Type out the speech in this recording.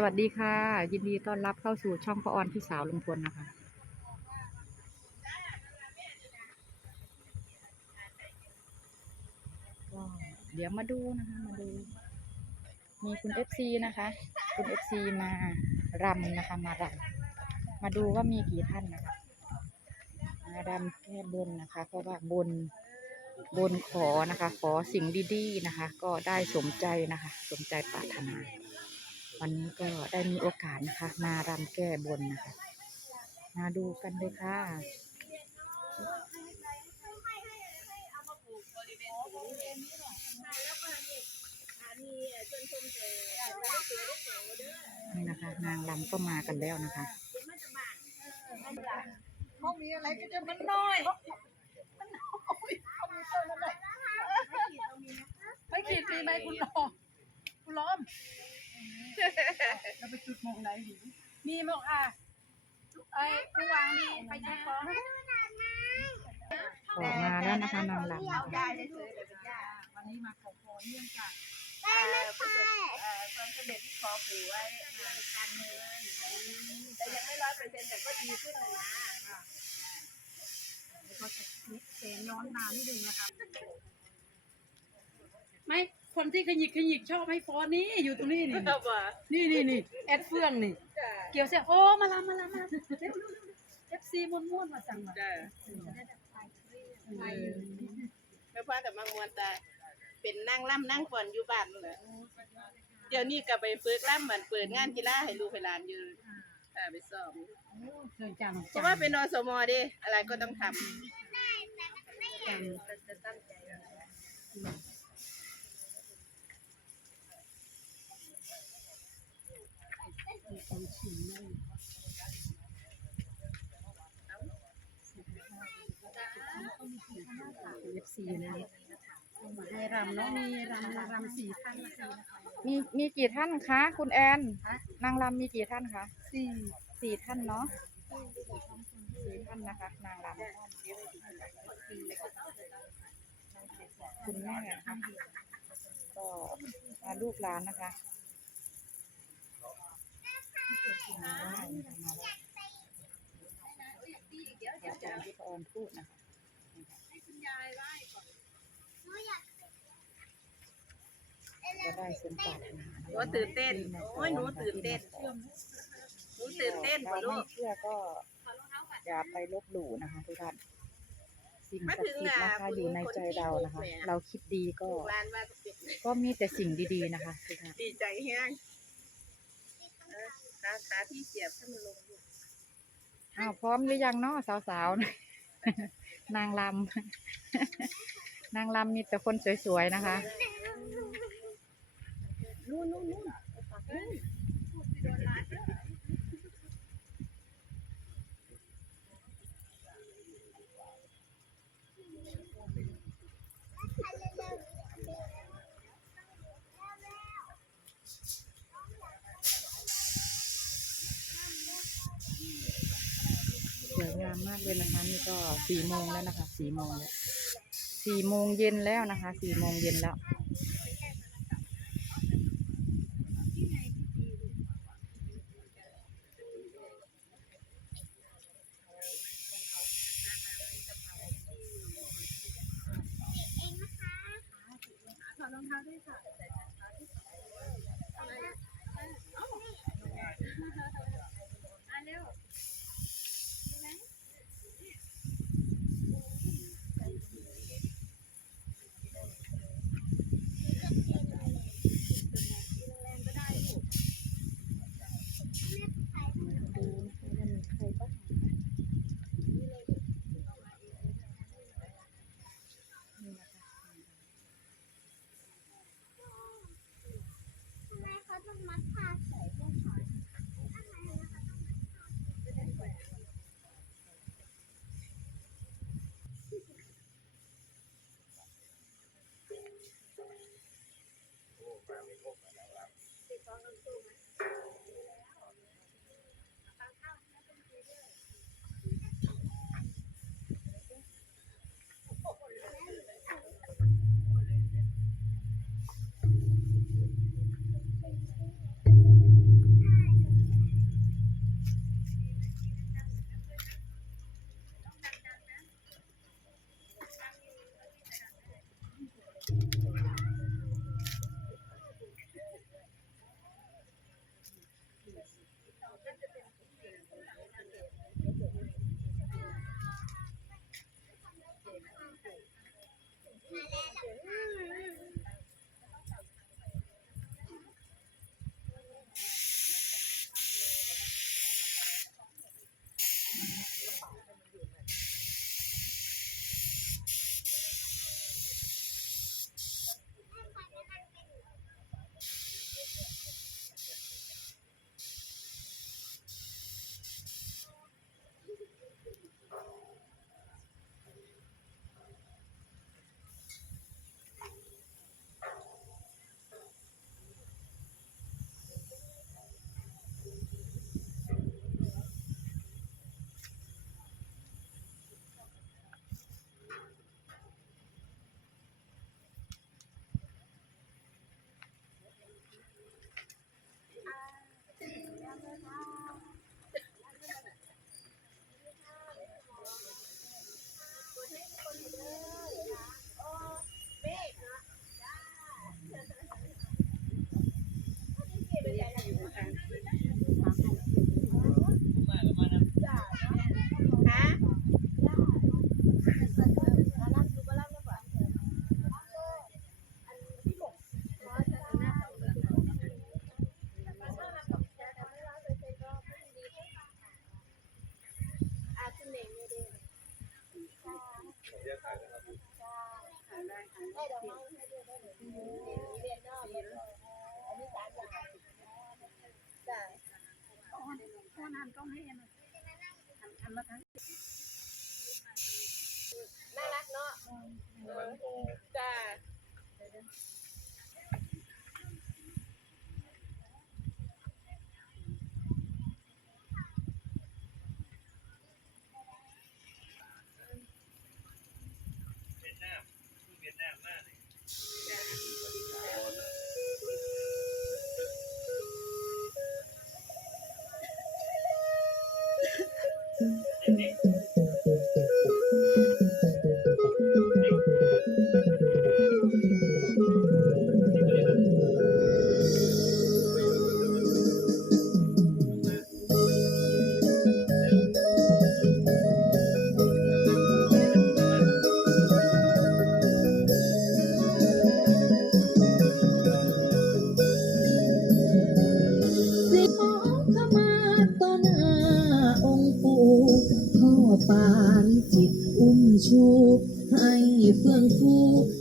สวัสดีค่ะ ยินดีต้อนรับเข้าสู่ช่องป้าออนพี่สาวลุงพลนะคะก็เดี๋ยวมาดูนะคะ มาดู มีคุณเอฟซีนะคะ คุณเอฟซีมารำนะคะ มารำมาดูว่ามีกี่ท่านนะคะมารำแก้บนนะคะ เพราะว่าบนบนขอนะคะ ขอสิ่งดีๆนะคะ ก็ได้สมใจนะคะ สมใจปรารถนา วันนี้ก็ได้มีโอกาสนะคะ มารำแก้บนนะคะ มาดูกันเลยค่ะนี่นะคะ นางรำก็มากันแล้วนะคะห้องนี้อะไรก็จะมันน้อย มันน้อยเขามีเท่านั้นแหละไม่ขีดมีไหมคุณรอคุณล้อม เราไปจุดมองไหนดีมีหมกอะไอ้ผู้วางมีไปเช็คของออกมาแล้วนะคะนางรำเอานะคะได้เลยเลยเป็นยาวันนี้มาขอพรเนื่องจากเอ่อประสบเอ่อความสำเร็จที่ขอปู่ไว้เรื่องการเงินแต่ยังไม่ร้อยเปอร์เซ็นต์แต่ก็ดีขึ้นนะนะแล้วก็จะเสียย้อนนานนิดนึงนะครับไม่ คนที่ขยิกขยิกชอบให้ฟอนนี่อยู่ตรงนี้นี่นี่นี่นี่แอดเฟื่องนี่เกี่ยวเสียโอ้มาลามาลามาเอฟซีม้วนม้วนๆมาสั่งมาจ้ะไม่พาแต่มามวนตาเป็นนั่งล่ำนั่งฝอนอยู่บ้านนั่นแหละเดี๋ยวนี้ก็ไปฝึกล่ำเหมือนเปิดงานกีฬาให้ลูกให้หลานอยู่ค่ะไปสอบเคยจังเพราะว่าเป็นอสมเดิอะไรก็ต้องท เอฟซีนะมาให้รำเนาะมีรำรำสี่ท่านนะคะมีมีกี่ท่านคะ คุณแอนนางรำมีกี่ท่านคะสี่สี่ท่านเนาะสี่ท่านนะคะ นางรำคุณแม่ก็มาลูกหลานนะคะ อาจารย์ที่พออนพูดนะคะก็ได้สมปรารถนาำว่าตื่นเต้น โอ้ยหนูตื่นเต้นหนูตื่นเต้นกว่าลูไม่กเชื่อก็อย่าไปลบหลู่นะคะทุกท่านสิ่งศักดิ์สิทธิ์นะคะอยู่ในใจเรานะคะ เราคิดดีก็ ก็มีแต่สิ่งดีๆนะคะทุกท่านดีใจแห้ง อหาหาที่เสียบให้มันลงลูกอ้าวพร้อมหรือยังเนาะสาวๆ นางลำ นางลำมีแต่คนสวยๆนะคะ นู่นนู่นนู่นามมากเลยนะคะ นี่ก็สี่โมงแล้วนะคะสี่โมงแล้วสี่โมงเย็นแล้วนะคะสี่โมงเย็นแล้วดู 我们来玩。Màu 妈 น่ารักเนาะจ้า สิ จิตอุ้ม